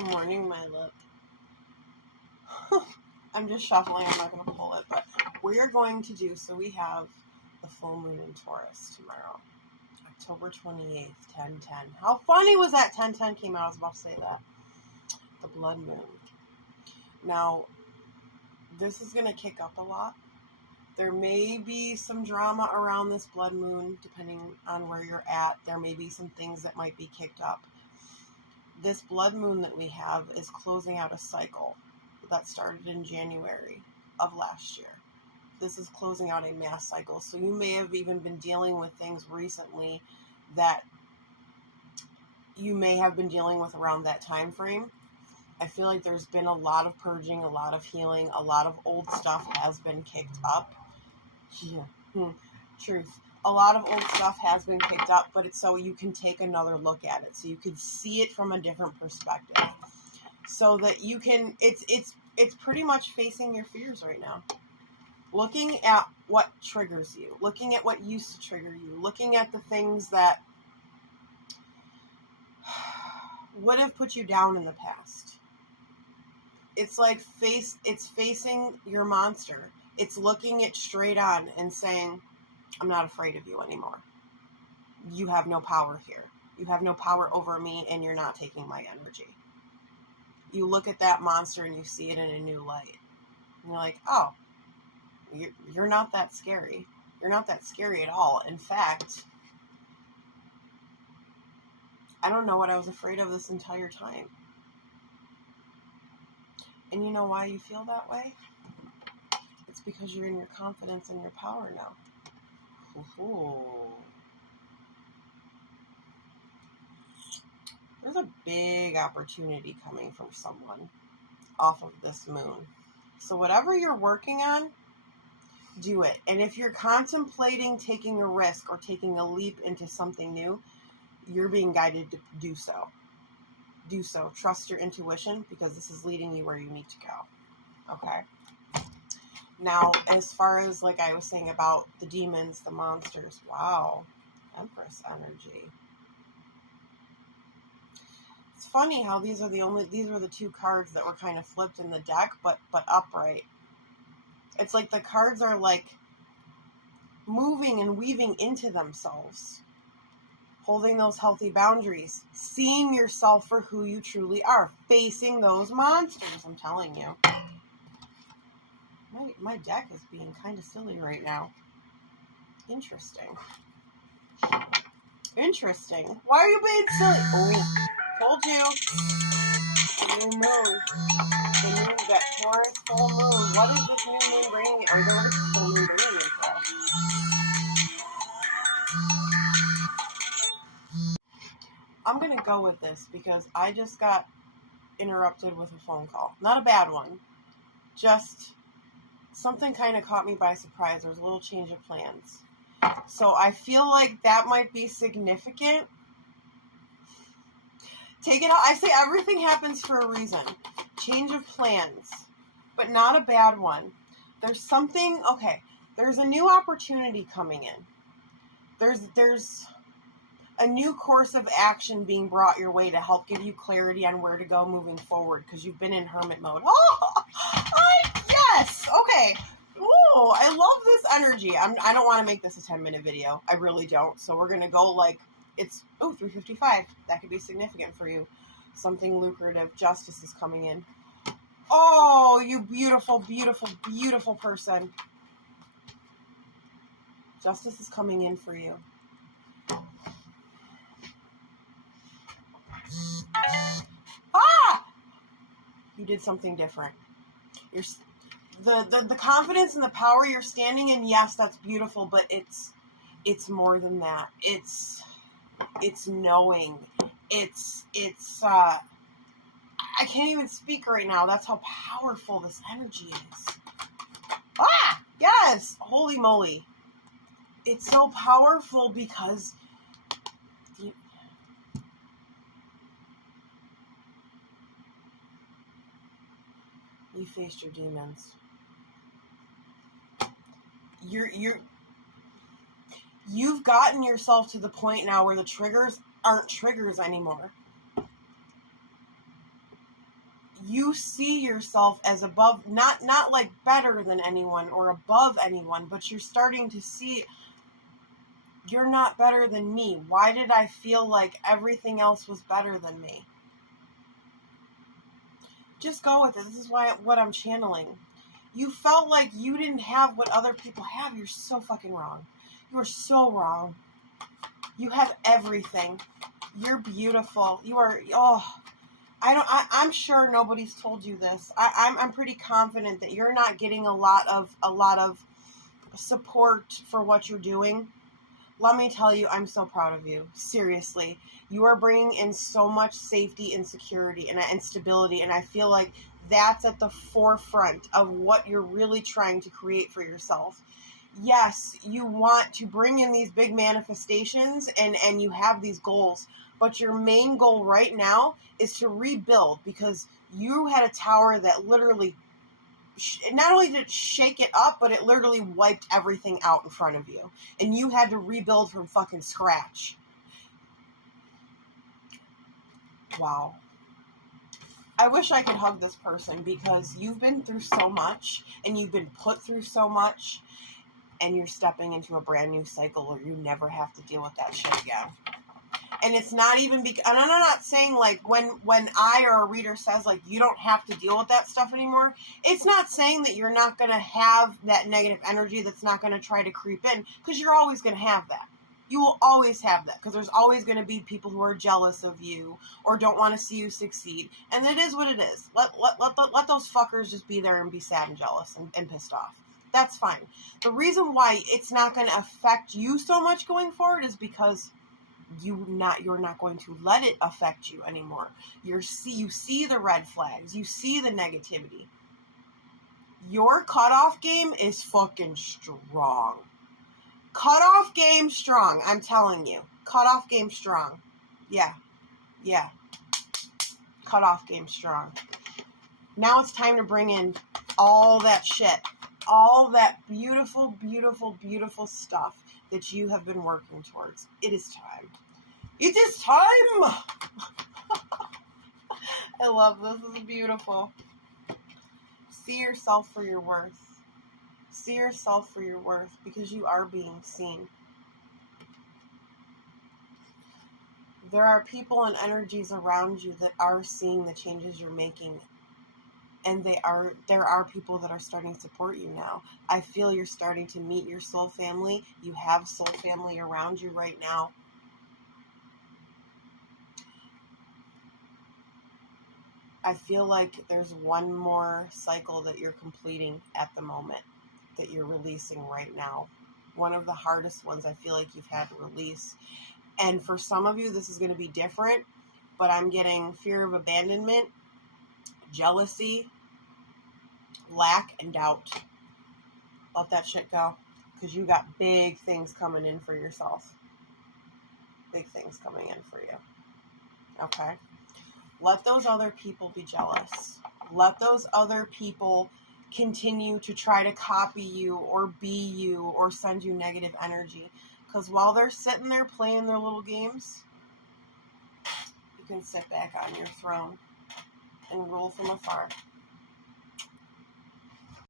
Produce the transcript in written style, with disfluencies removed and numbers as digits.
Good morning, my lip. I'm just shuffling. I'm not going to pull it, but we are going to do, so we have the full moon in Taurus tomorrow, October 28th, 10:10. How funny was that 10:10 came out? I was about to say that. The blood moon. Now, this is going to kick up a lot. There may be some drama around this blood moon, depending on where you're at. There may be some things that might be kicked up. This blood moon that we have is closing out a cycle that started in January of last year. This is closing out a mass cycle. So you may have even been dealing with things recently that you may have been dealing with around that time frame. I feel like there's been a lot of purging, a lot of healing, a lot of old stuff has been kicked up. Yeah, truth. A lot of old stuff has been kicked up, but it's so you can take another look at it, so you can see it from a different perspective, so that you can. It's pretty much facing your fears right now, looking at what triggers you, looking at what used to trigger you, looking at the things that would have put you down in the past. It's like it's facing your monster. It's looking it straight on and saying, I'm not afraid of you anymore. You have no power here. You have no power over me, and you're not taking my energy. You look at that monster and you see it in a new light. And you're like, oh, you're not that scary. You're not that scary at all. In fact, I don't know what I was afraid of this entire time. And you know why you feel that way? It's because you're in your confidence and your power now. Ooh. There's a big opportunity coming from someone off of this moon. So whatever you're working on, do it. And if you're contemplating taking a risk or taking a leap into something new, you're being guided to do so. Do so. Trust your intuition, because this is leading you where you need to go. Okay? Now, as far as, like I was saying about the demons, the monsters, wow, Empress energy. It's funny how these were the two cards that were kind of flipped in the deck, but upright. It's like the cards are like moving and weaving into themselves, holding those healthy boundaries, seeing yourself for who you truly are, facing those monsters, I'm telling you. My deck is being kind of silly right now. Interesting. Why are you being silly? Oh, told you. The new moon. That Taurus full moon. What is this new moon bringing? Or what is this full moon bringing in for us? I'm going to go with this because I just got interrupted with a phone call. Not a bad one. Just something kind of caught me by surprise. There was a little change of plans. So I feel like that might be significant. Take it out. I say everything happens for a reason. Change of plans, but not a bad one. There's something, okay, there's a new opportunity coming in. There's a new course of action being brought your way to help give you clarity on where to go moving forward, because you've been in hermit mode. Oh, yes, okay. Oh, I love this energy. I don't want to make this a 10-minute video. I really don't. So we're going to go like, it's, 3:55. That could be significant for you. Something lucrative. Justice is coming in. Oh, you beautiful, beautiful, beautiful person. Justice is coming in for you. Ah! You did something different. You're the confidence and the power you're standing in, yes, that's beautiful, but it's more than that. It's knowing. It's I can't even speak right now. That's how powerful this energy is. Ah! Yes! Holy moly. It's so powerful because you faced your demons. You've gotten yourself to the point now where the triggers aren't triggers anymore. you see yourself as above, not like better than anyone or above anyone, but you're starting to see you're not better than me. Why did I feel like everything else was better than me? Just go with it. This is what I'm channeling. You felt like you didn't have what other people have. You're so fucking wrong. You are so wrong. You have everything. You're beautiful. You are, I'm sure nobody's told you this. I'm pretty confident that you're not getting a lot of support for what you're doing. Let me tell you, I'm so proud of you. Seriously. You are bringing in so much safety and security and stability, and I feel like that's at the forefront of what you're really trying to create for yourself. Yes, you want to bring in these big manifestations and you have these goals, but your main goal right now is to rebuild, because you had a tower that literally, not only did it shake it up, but it literally wiped everything out in front of you. And you had to rebuild from fucking scratch. Wow. I wish I could hug this person, because you've been through so much and you've been put through so much, and you're stepping into a brand new cycle where you never have to deal with that shit again. And it's not even because, and I'm not saying like when I or a reader says like you don't have to deal with that stuff anymore, it's not saying that you're not going to have that negative energy that's not going to try to creep in, because you're always going to have that. You will always have that, because there's always going to be people who are jealous of you or don't want to see you succeed. And it is what it is. Let those fuckers just be there and be sad and jealous and pissed off. That's fine. The reason why it's not going to affect you so much going forward is because you're not going to let it affect you anymore. You see the red flags. You see the negativity. Your cutoff game is fucking strong. Cutoff game strong. I'm telling you. Cutoff game strong. Yeah. Cutoff game strong. Now it's time to bring in all that shit. All that beautiful, beautiful, beautiful stuff that you have been working towards. It is time. It is time! I love this. This is beautiful. See yourself for your worth. See yourself for your worth, because you are being seen. There are people and energies around you that are seeing the changes you're making. And there are people that are starting to support you now. I feel you're starting to meet your soul family. You have soul family around you right now. I feel like there's one more cycle that you're completing at the moment, that you're releasing right now. One of the hardest ones I feel like you've had to release. And for some of you, this is going to be different, but I'm getting fear of abandonment, jealousy, lack, and doubt. Let that shit go, because you got big things coming in for yourself. Big things coming in for you. Okay? Let those other people be jealous. Let those other people continue to try to copy you or be you or send you negative energy. Because while they're sitting there playing their little games, you can sit back on your throne and rule from afar.